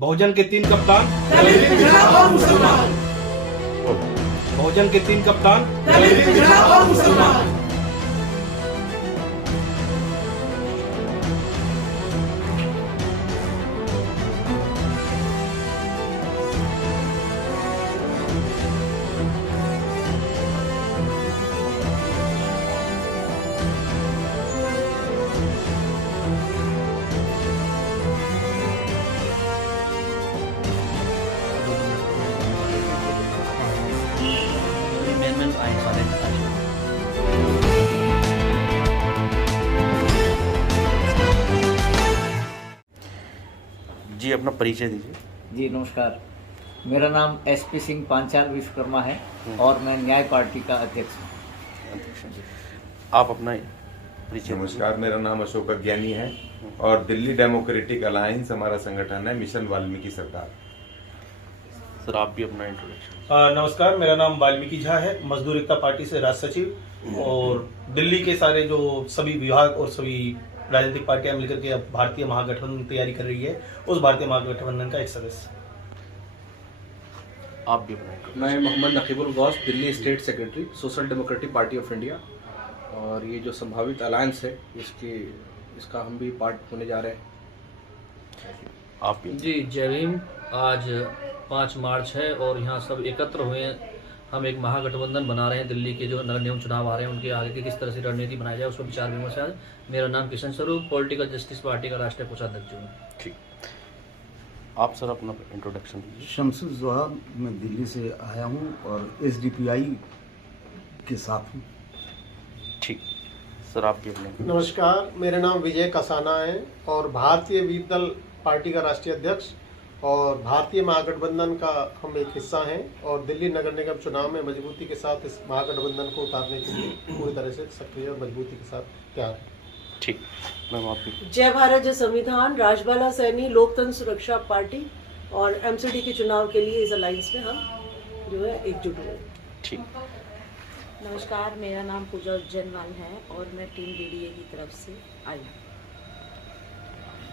बहुजन के तीन कप्तान, दलित, पिछड़ा और मुसलमान। बहुजन के तीन कप्तान, दलित, पिछड़ा और मुसलमान। amendments I solid. जी अपना परिचय दीजिए। जी नमस्कार, मेरा नाम एसपी सिंह पांचाल विश्वकर्मा है और मैं न्याय पार्टी का अध्यक्ष हूँ। आप अपना परिचय। नमस्कार, मेरा नाम अशोक अज्ञानी है और दिल्ली डेमोक्रेटिक अलायंस हमारा संगठन है, मिशन वाल्मीकि सरकार। सर आप भी अपना इंट्रोडक्शन। नमस्कार, मेरा नाम वाल्मीकि झा है, मजदूर एकता पार्टी से राष्ट्र सचिव और दिल्ली के सारे जो सभी विभाग और सभी राजनीतिक पार्टियां मिलकर के अब भारतीय महागठबंधन तैयारी कर रही है, उस भारतीय महागठबंधन का एक सदस्य। आप भी अपना। मैं Mohammad Naqibul Gaus, Delhi state secretary, social democratic party of India. और ये जो संभावित अलायंस है इसका हम भी पार्ट होने जा रहे हैं। आप भी। जी जय भीम। आज 5 मार्च है और यहाँ सब एकत्र हुए हैं। हम एक महागठबंधन बना रहे हैं। दिल्ली के जो नगर निगम चुनाव आ रहे हैं उनके आगे की किस तरह से रणनीति बनाई जाए उसको विचार विमर्श है। मेरा नाम किशन स्वरूप, पॉलिटिकल जस्टिस पार्टी का राष्ट्रीय कोषाध्यक्ष हूँ। ठीक, आप सर अपना इंट्रोडक्शन दीजिए। शमसुल जोहा, मैं दिल्ली से आया हूँ और एसडीपीआई के साथ हूँ। ठीक, सर आप भी अपना। नमस्कार, मेरा नाम विजय कसाना है और भारतीय विदल पार्टी का राष्ट्रीय अध्यक्ष और भारतीय महागठबंधन का हम एक हिस्सा हैं और दिल्ली नगर निगम चुनाव में मजबूती के साथ इस महागठबंधन को उतारने के लिए पूरी तरह से सक्रिय और मजबूती के साथ तैयार है। ठीक, मैम आप भी। जय भारत जय संविधान, राजबाला सैनी लोकतंत्र सुरक्षा पार्टी और एमसीडी के चुनाव के लिए इस अलायंस में हम जो है एकजुट हुए। ठीक, नमस्कार, मेरा नाम पूजा उज्जैनवाल है और मैं टीम डीडीए की तरफ से आई हूँ।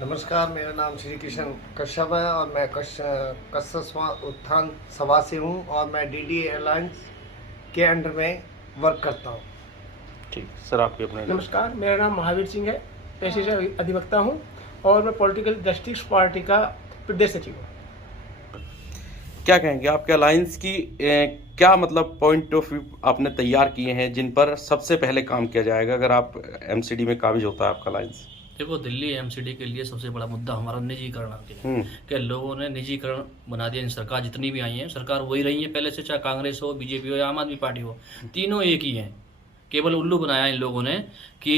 नमस्कार, मेरा नाम श्री कृष्ण कश्यप है और मैं कस्सवा उत्थान सभा से हूँ और मैं डीडीए अलायंस के अंडर में वर्क करता हूँ। ठीक, सर आप भी अपना। नमस्कार, मेरा नाम महावीर सिंह है, पेशे से अधिवक्ता हूँ और मैं पॉलिटिकल जस्टिस पार्टी का प्रदेश सचिव हूँ। क्या कहेंगे आपके अलायंस की क्या मतलब पॉइंट ऑफ व्यू आपने तैयार किए हैं जिन पर सबसे पहले काम किया जाएगा अगर आप एमसीडी में काबिज होता है आपका अलायंस? देखो, दिल्ली एमसीडी के लिए सबसे बड़ा मुद्दा हमारा निजीकरण आ गया है कि लोगों ने निजीकरण बना दिया। इन सरकार जितनी भी आई है, सरकार वही रही है पहले से, चाहे कांग्रेस हो, बीजेपी हो या आम आदमी पार्टी हो, तीनों एक ही हैं। केवल उल्लू बनाया इन लोगों ने कि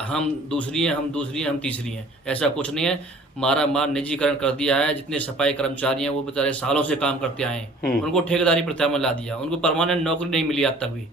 हम दूसरी हैं, हम दूसरी हैं, हम तीसरी हैं। ऐसा कुछ नहीं है। मारा मार निजीकरण कर दिया है। जितने सफाई कर्मचारी हैं वो बेचारे सालों से काम करते आए हैं, उनको ठेकेदारी प्रथा में ला दिया, उनको परमानेंट नौकरी नहीं मिली आज तक भी।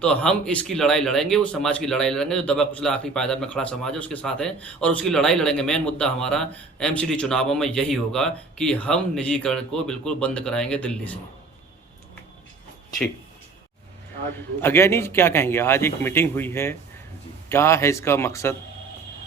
तो हम इसकी लड़ाई लड़ेंगे, उस समाज की लड़ाई लड़ेंगे जो दबा कुचला आखिरी पायदान में खड़ा समाज है उसके साथ है और उसकी लड़ाई लड़ेंगे। मेन मुद्दा हमारा एमसीडी चुनावों में यही होगा कि हम निजीकरण को बिल्कुल बंद कराएंगे दिल्ली से। ठीक, अज्ञानी जी क्या कहेंगे? आज एक मीटिंग हुई है, क्या है इसका मकसद?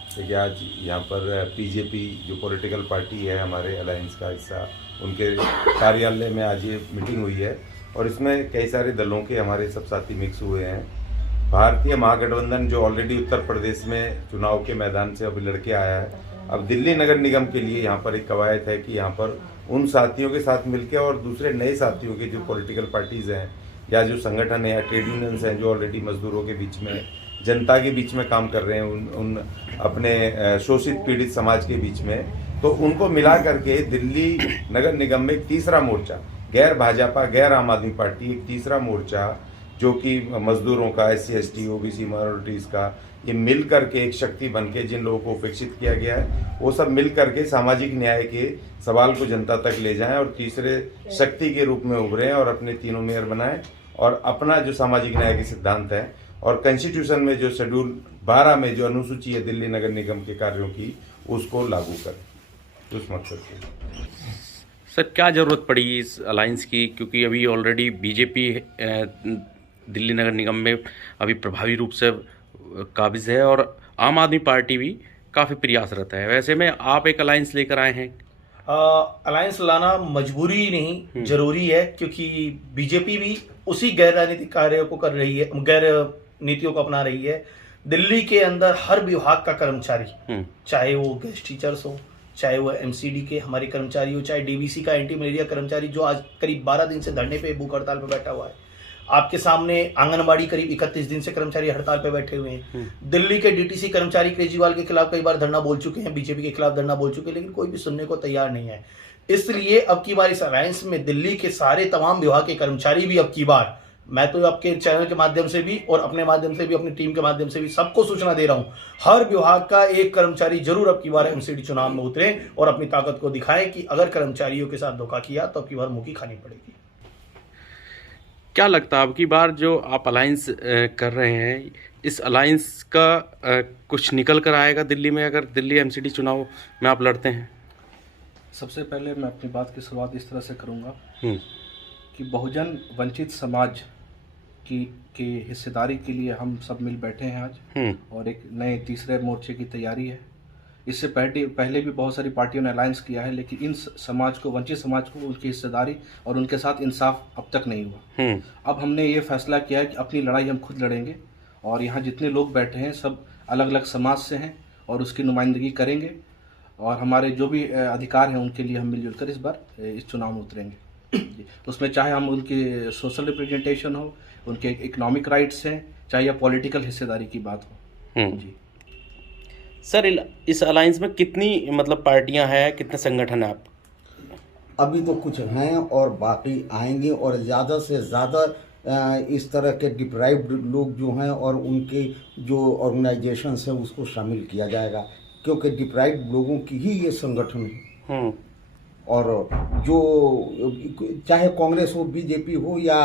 देखिए, आज यहाँ पर बीजेपी जो पॉलिटिकल पार्टी है हमारे अलायंस का हिस्सा, उनके कार्यालय में आज ये मीटिंग हुई है और इसमें कई सारे दलों के हमारे सब साथी मिक्स हुए हैं। भारतीय महागठबंधन जो ऑलरेडी उत्तर प्रदेश में चुनाव के मैदान से अभी लड़के आया है, अब दिल्ली नगर निगम के लिए यहाँ पर एक कवायद है कि यहाँ पर उन साथियों के साथ मिलकर और दूसरे नए साथियों के जो पॉलिटिकल पार्टीज़ हैं या जो संगठन है या ट्रेड यूनियंस हैं जो ऑलरेडी मजदूरों के बीच में, जनता के बीच में काम कर रहे हैं, उन अपने शोषित पीड़ित समाज के बीच में, तो उनको मिला करके दिल्ली नगर निगम में एक तीसरा मोर्चा, गैर भाजपा गैर आम आदमी पार्टी, एक तीसरा मोर्चा जो कि मजदूरों का, SC ST OBC माइनॉरिटीज़ का, ये मिल करके एक शक्ति बन के जिन लोगों को उपेक्षित किया गया है वो सब मिल करके सामाजिक न्याय के सवाल को जनता तक ले जाएं और तीसरे शक्ति के रूप में उभरें और अपने तीनों मेयर बनाएं और अपना जो सामाजिक न्याय के सिद्धांत है और कॉन्स्टिट्यूशन में जो शेड्यूल 12 में जो अनुसूची है दिल्ली नगर निगम के कार्यों की, उसको लागू करें। उस मकसद से सर क्या ज़रूरत पड़ी इस अलायंस की, क्योंकि अभी ऑलरेडी बीजेपी दिल्ली नगर निगम में अभी प्रभावी रूप से काबिज है और आम आदमी पार्टी भी काफ़ी प्रयासरत है। वैसे में आप एक अलायंस लेकर आए हैं, अलायंस लाना मजबूरी नहीं जरूरी है, क्योंकि बीजेपी भी उसी गैर राजनीतिक कार्यों को कर रही है, गैर नीतियों को अपना रही है। दिल्ली के अंदर हर विभाग का कर्मचारी, चाहे वो गेस्ट टीचर्स हो, चाहे वो एमसीडी के हमारे कर्मचारी हो, चाहे डीवीसी का एंटी मलेरिया कर्मचारी जो आज करीब 12 दिन से धरने पे भूख हड़ताल पे बैठा हुआ है। आपके सामने आंगनबाड़ी करीब 31 दिन से कर्मचारी हड़ताल पे बैठे हुए हैं। दिल्ली के डीटीसी कर्मचारी केजरीवाल के खिलाफ कई बार धरना बोल चुके हैं, बीजेपी के खिलाफ धरना बोल चुके हैं, लेकिन कोई भी सुनने को तैयार नहीं है। इसलिए अब की बार इस अलायंस में दिल्ली के सारे तमाम विभाग के कर्मचारी भी अब की बार, मैं तो आपके चैनल के माध्यम से भी और अपने माध्यम से भी, अपनी टीम के माध्यम से भी सबको सूचना दे रहा हूं, हर विभाग का एक कर्मचारी जरूर अब की बार एमसीडी चुनाव में उतरे और अपनी ताकत को दिखाएं कि अगर कर्मचारियों के साथ धोखा किया तो अब की बार मुंह की खानी पड़ेगी। क्या लगता है अब की बार जो आप अलायंस कर रहे हैं, इस अलायंस का कुछ निकल कर आएगा दिल्ली में, अगर दिल्ली एमसीडी चुनाव में आप लड़ते हैं? सबसे पहले मैं अपनी बात की शुरुआत इस तरह से करूंगा कि बहुजन वंचित समाज की हिस्सेदारी के लिए हम सब मिल बैठे हैं आज, और एक नए तीसरे मोर्चे की तैयारी है। इससे पहले भी बहुत सारी पार्टियों ने अलायंस किया है, लेकिन इन समाज को, वंचित समाज को, उनकी हिस्सेदारी और उनके साथ इंसाफ अब तक नहीं हुआ। अब हमने ये फैसला किया है कि अपनी लड़ाई हम खुद लड़ेंगे, और यहाँ जितने लोग बैठे हैं सब अलग अलग समाज से हैं और उसकी नुमाइंदगी करेंगे, और हमारे जो भी अधिकार हैं उनके लिए हम मिलजुल कर इस बार इस चुनाव में उतरेंगे। उसमें चाहे हम उनकी सोशल रिप्रेजेंटेशन हो, उनके इकोनॉमिक राइट्स हैं, चाहे या पॉलिटिकल हिस्सेदारी की बात हो। जी सर, इस अलायंस में कितनी मतलब पार्टियां हैं, कितने संगठन हैं आप? अभी तो कुछ हैं और बाकी आएंगे, और ज़्यादा से ज़्यादा इस तरह के डिप्राइव्ड लोग जो हैं और उनके जो ऑर्गेनाइजेशंस हैं उसको शामिल किया जाएगा, क्योंकि डिप्राइव्ड लोगों की ही ये संगठन है। और जो चाहे कांग्रेस हो, बीजेपी हो या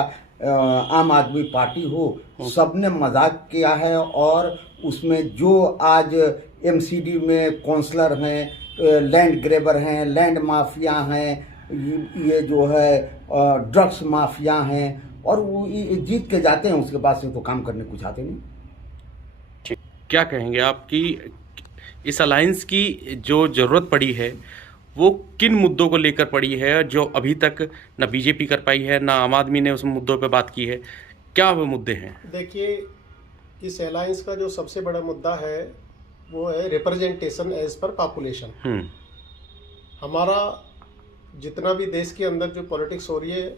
आम आदमी पार्टी हो, सबने मजाक किया है। और उसमें जो आज एमसीडी में काउंसलर हैं, लैंड ग्रेबर हैं, लैंड माफिया हैं, ये जो है ड्रग्स माफिया हैं, और वो जीत के जाते हैं, उसके बाद से तो काम करने कुछ आते नहीं। क्या कहेंगे आप कि इस अलायंस की जो ज़रूरत पड़ी है वो किन मुद्दों को लेकर पड़ी है, जो अभी तक ना बीजेपी कर पाई है, ना आम आदमी ने उस मुद्दों पे बात की है? क्या वो मुद्दे हैं? देखिए, इस अलायंस का जो सबसे बड़ा मुद्दा है वो है रिप्रेजेंटेशन एज पर पॉपुलेशन। हमारा जितना भी देश के अंदर जो पॉलिटिक्स हो रही है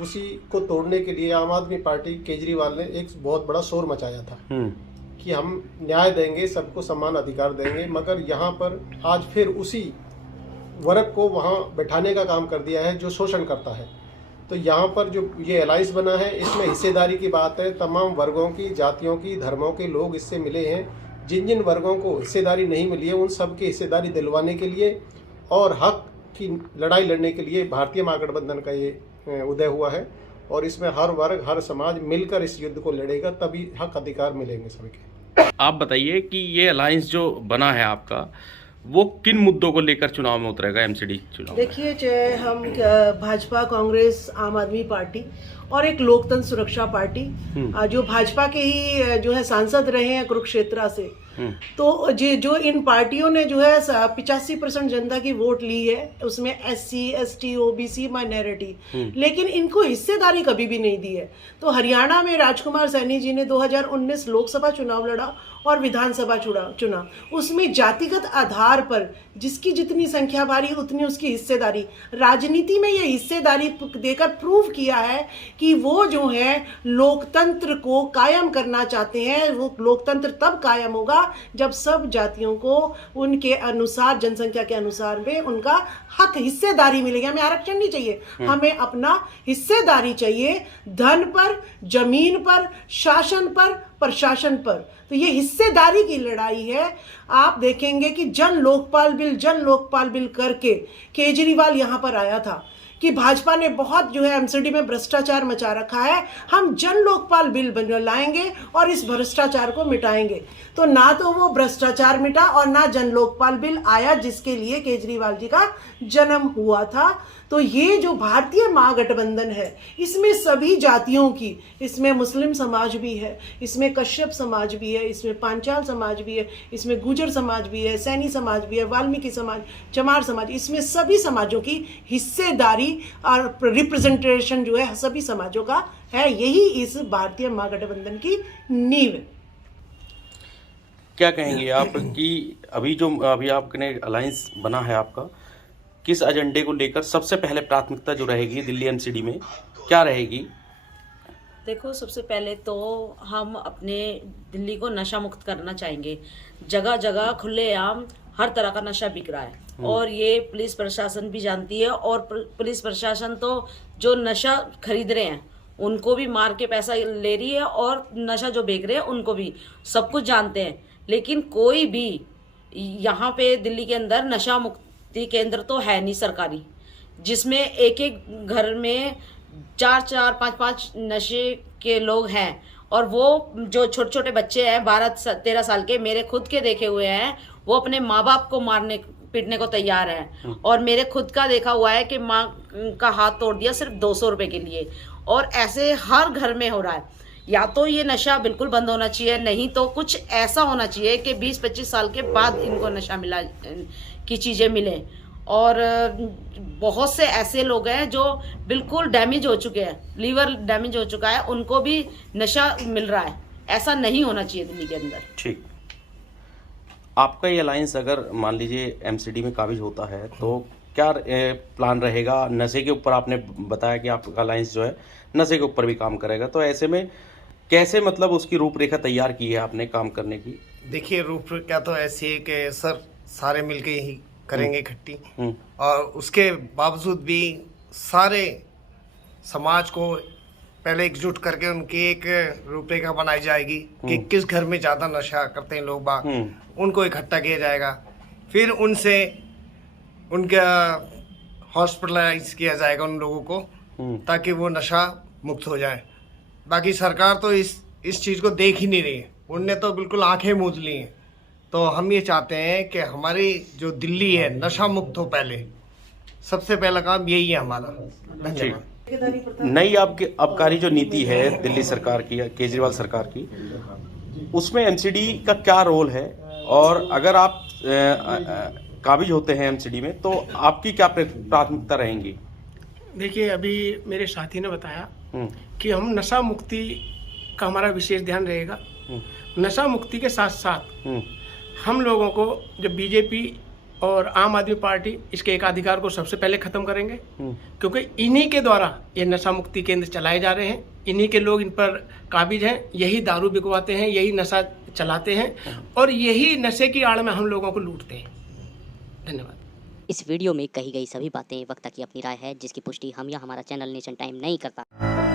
उसी को तोड़ने के लिए आम आदमी पार्टी केजरीवाल ने एक बहुत बड़ा शोर मचाया था कि हम न्याय देंगे, सबको समान अधिकार देंगे, मगर यहाँ पर आज फिर उसी वर्ग को वहाँ बैठाने का काम कर दिया है जो शोषण करता है। तो यहाँ पर जो ये अलायंस बना है, इसमें हिस्सेदारी की बात है, तमाम वर्गों की, जातियों की, धर्मों के लोग इससे मिले हैं। जिन जिन वर्गों को हिस्सेदारी नहीं मिली है उन सब की हिस्सेदारी दिलवाने के लिए और हक की लड़ाई लड़ने के लिए भारतीय महागठबंधन का ये उदय हुआ है, और इसमें हर वर्ग, हर समाज मिलकर इस युद्ध को लड़ेगा, तभी हक अधिकार मिलेंगे सभी के। आप बताइए कि ये अलायंस जो बना है आपका, वो किन मुद्दों को लेकर चुनाव में उतरेगा, एमसीडी चुनाव? देखिए, चाहे हम भाजपा, कांग्रेस, आम आदमी पार्टी और एक लोकतंत्र सुरक्षा पार्टी, जो भाजपा के ही जो है सांसद रहे हैं कुरुक्षेत्र से, तो जो इन पार्टियों ने जो है 85% जनता की वोट ली है, उसमें SC, ST, OBC, माइनॉरिटी, लेकिन इनको हिस्सेदारी कभी भी नहीं दी है। तो हरियाणा में राजकुमार सैनी जी ने 2019 लोकसभा चुनाव लड़ा और विधानसभा चुना, उसमें जातिगत आधार पर जिसकी जितनी संख्या भारी उतनी उसकी हिस्सेदारी। राजनीति में ये हिस्सेदारी देकर प्रूव किया है कि वो जो है लोकतंत्र को कायम करना चाहते हैं। वो लोकतंत्र तब कायम होगा जब सब जातियों को उनके अनुसार, जनसंख्या के अनुसार में उनका हक, हिस्सेदारी मिलेगी। हमें आरक्षण नहीं चाहिए, हमें अपना हिस्सेदारी चाहिए, धन पर, जमीन पर, शासन पर, प्रशासन पर। तो ये हिस्सेदारी की लड़ाई है। आप देखेंगे कि जन लोकपाल बिल करके केजरीवाल यहाँ पर आया था कि भाजपा ने बहुत जो है एमसीडी में भ्रष्टाचार मचा रखा है, हम जन लोकपाल बिल लाएंगे और इस भ्रष्टाचार को मिटाएंगे। तो ना तो वो भ्रष्टाचार मिटा और ना जन लोकपाल बिल आया जिसके लिए केजरीवाल जी का जन्म हुआ था। तो ये जो भारतीय महागठबंधन है, इसमें सभी जातियों की, इसमें मुस्लिम समाज भी है, इसमें इसमें कश्यप समाज भी है, इसमें पांचाल समाज भी है, इसमें गुर्जर समाज भी है, सैनी समाज भी है, वाल्मीकि समाज, चमार समाज, इसमें सभी समाजों की हिस्सेदारी और रिप्रेजेंटेशन जो है सभी समाजों का है। यही इस भारतीय महागठबंधन की नींव है। क्या कहेंगे आप कि अभी आपने अलायंस बना है आपका, किस एजेंडे को लेकर सबसे पहले प्राथमिकता जो रहेगी दिल्ली एमसीडी में क्या रहेगी? देखो, सबसे पहले तो हम अपने दिल्ली को नशा मुक्त करना चाहेंगे। जगह जगह खुलेआम हर तरह का नशा बिक रहा है और ये पुलिस प्रशासन भी जानती है, और पुलिस प्रशासन तो जो नशा खरीद रहे हैं उनको भी मार के पैसा ले रही है, और नशा जो बेच रहे हैं उनको भी, सब कुछ जानते हैं। लेकिन कोई भी यहाँ पे दिल्ली के अंदर नशा मुक्ति केंद्र तो है नहीं सरकारी, जिसमें एक एक घर में 4-4, 5-5 नशे के लोग हैं, और वो जो छोटे छोटे बच्चे हैं 12-13 साल के, मेरे खुद के देखे हुए हैं, वो अपने माँ बाप को मारने पीटने को तैयार हैं। और मेरे खुद का देखा हुआ है कि माँ का हाथ तोड़ दिया सिर्फ 200 रुपए के लिए, और ऐसे हर घर में हो रहा है। या तो ये नशा बिल्कुल बंद होना चाहिए, नहीं तो कुछ ऐसा होना चाहिए कि 20-25 साल के बाद इनको नशा मिला की चीज़ें मिलें। और बहुत से ऐसे लोग हैं जो बिल्कुल डैमेज हो चुके हैं, लीवर डैमेज हो चुका है, उनको भी नशा मिल रहा है। ऐसा नहीं होना चाहिए दिल्ली के अंदर। ठीक, आपका ये अलायंस अगर मान लीजिए एमसीडी में काबिज होता है तो क्या प्लान रहेगा? नशे के ऊपर आपने बताया कि आपका अलायंस जो है नशे के ऊपर भी काम करेगा, तो ऐसे में कैसे मतलब उसकी रूपरेखा तैयार की है आपने काम करने की? देखिए, रूपरेखा तो ऐसी है कि सर सारे मिलके ही करेंगे इकट्ठी, और उसके बावजूद भी सारे समाज को पहले एकजुट करके उनकी एक रूपरेखा बनाई जाएगी कि किस घर में ज़्यादा नशा करते हैं लोग बाग, उनको इकट्ठा किया जाएगा। फिर उनसे उनका हॉस्पिटलाइज किया जाएगा उन लोगों को, ताकि वो नशा मुक्त हो जाए। बाकी सरकार तो इस चीज़ को देख ही नहीं रही है, उनने तो बिल्कुल आंखें मूंद ली हैं। तो हम ये चाहते हैं कि हमारी जो दिल्ली है नशा मुक्त हो, पहले सबसे पहला काम यही है हमारा। धन्यवाद। नई आपकी आबकारी जो नीति है दिल्ली सरकार की, केजरीवाल सरकार की, उसमें एमसीडी का क्या रोल है, और अगर आप काबिज होते हैं एमसीडी में तो आपकी क्या प्राथमिकता रहेंगी? देखिए, अभी मेरे साथी ने बताया कि हम नशा मुक्ति का हमारा विशेष ध्यान रहेगा। नशा मुक्ति के साथ साथ हम लोगों को जो बीजेपी और आम आदमी पार्टी इसके एकाधिकार को सबसे पहले खत्म करेंगे, क्योंकि इन्हीं के द्वारा ये नशा मुक्ति केंद्र चलाए जा रहे हैं, इन्हीं के लोग इन पर काबिज हैं, यही दारू बिकवाते हैं, यही नशा चलाते हैं, और यही नशे की आड़ में हम लोगों को लूटते हैं। धन्यवाद। इस वीडियो में कही गई सभी बातें वक्ता की अपनी राय है, जिसकी पुष्टि हम या हमारा चैनल नेशन टाइम नहीं करता।